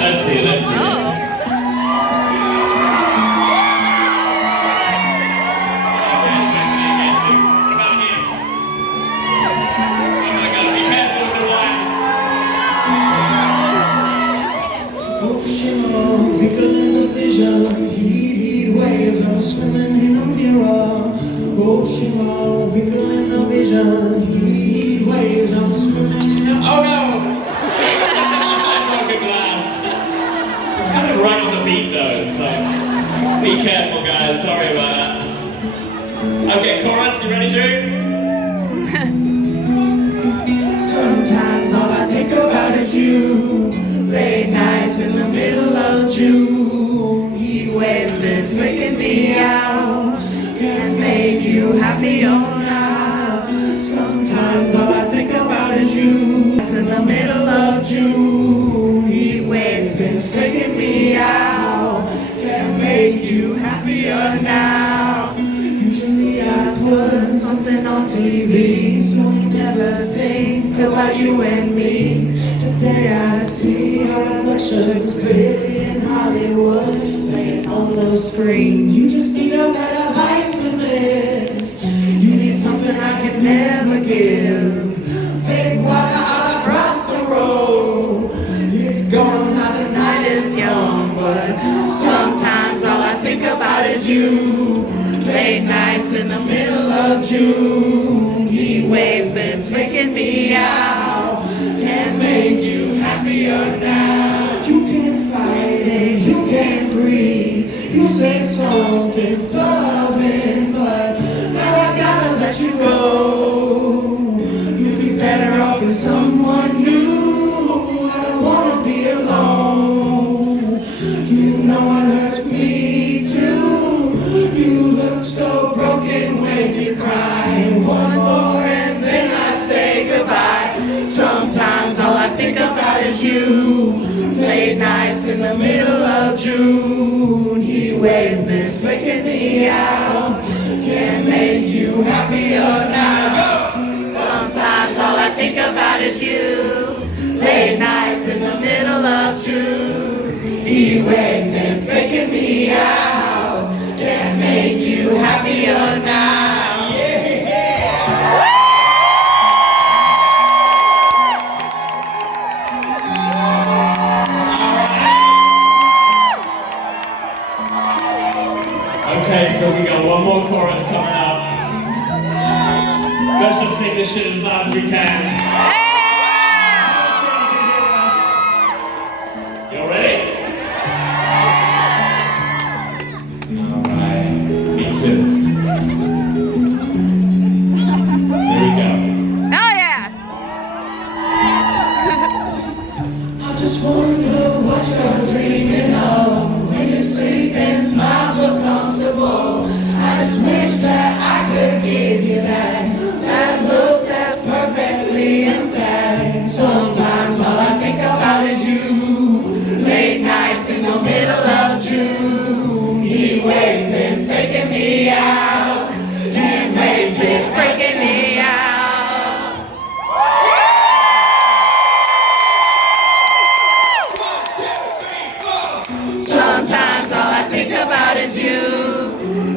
Let's see. Wrinkle in the vision, heat waves, I'm swimming in a mirror. Ocean wall, wrinkle in the vision, heat waves, I'm swimming in a... Oh no! I broke a glass. It's kind of right on the beat though, so be careful guys, sorry about that. Okay, chorus, you ready Drew? Sometimes all I think about is you. Late nights in the middle of June. Heat waves been freaking me out. Can't make you happy or not. Sometimes all I think about is you. It's in the middle of June. Heat waves been freaking me out. Can't make you happier now. Usually I put something on TV, so you never think about you and me. Today I see our reflections clearly in Hollywood, playing on the screen. You just need a better life than this. You need something I can never give. Fake water all across the road. It's gone now the night is young, but sometimes all I think about is you. Late nights in the middle of June. Heat waves been freaking me out. Can't make you happier now. You can't fight it, you can't breathe. You say something so loving, but now I gotta let you go. You'd be better off with someone new. I don't wanna be alone. You know it hurts me too. You look so broken when you cry. One more and then I say goodbye. Sometimes all I think about is you. Late nights in the middle of June. Heat waves been freaking me out. Can't make you happier now. Sometimes all I think about is you. Late nights in the middle of June. Heat waves been freaking me out. Can't make you happier now. Okay, so we got one more chorus coming up. Let's just sing this shit as loud as we can. Let's see if you can hear us. You all ready? Alright, me too. Here we go. Oh yeah! I just wonder what you're dreaming of when you sleep and smile so comfortable. I just wish that I could give you that look that's perfectly insane. Sometimes all I think about is you. Late nights in the middle of June. Heat waves been faking me out. Heat waves been freaking me out. 1, 2, 3, 4. Sometimes all I think about is you.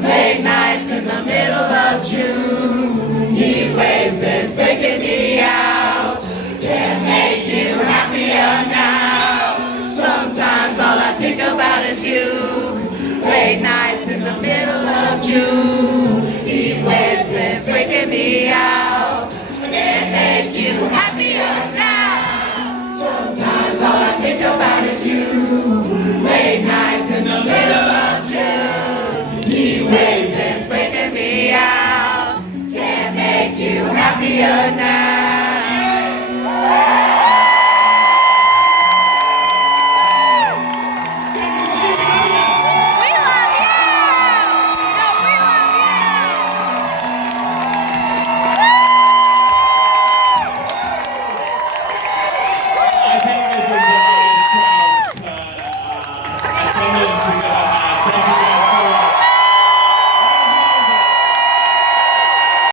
Late nights in the middle of June. Heat waves been faking me out. Can't make you happier now. Sometimes all I think about is you. Late nights in the middle of June. Heat waves been freaking me out. Can't make you happier now. Sometimes all I think about is you. Late nights in the middle of June. Heat waves been freaking me out. Can't make you happier now.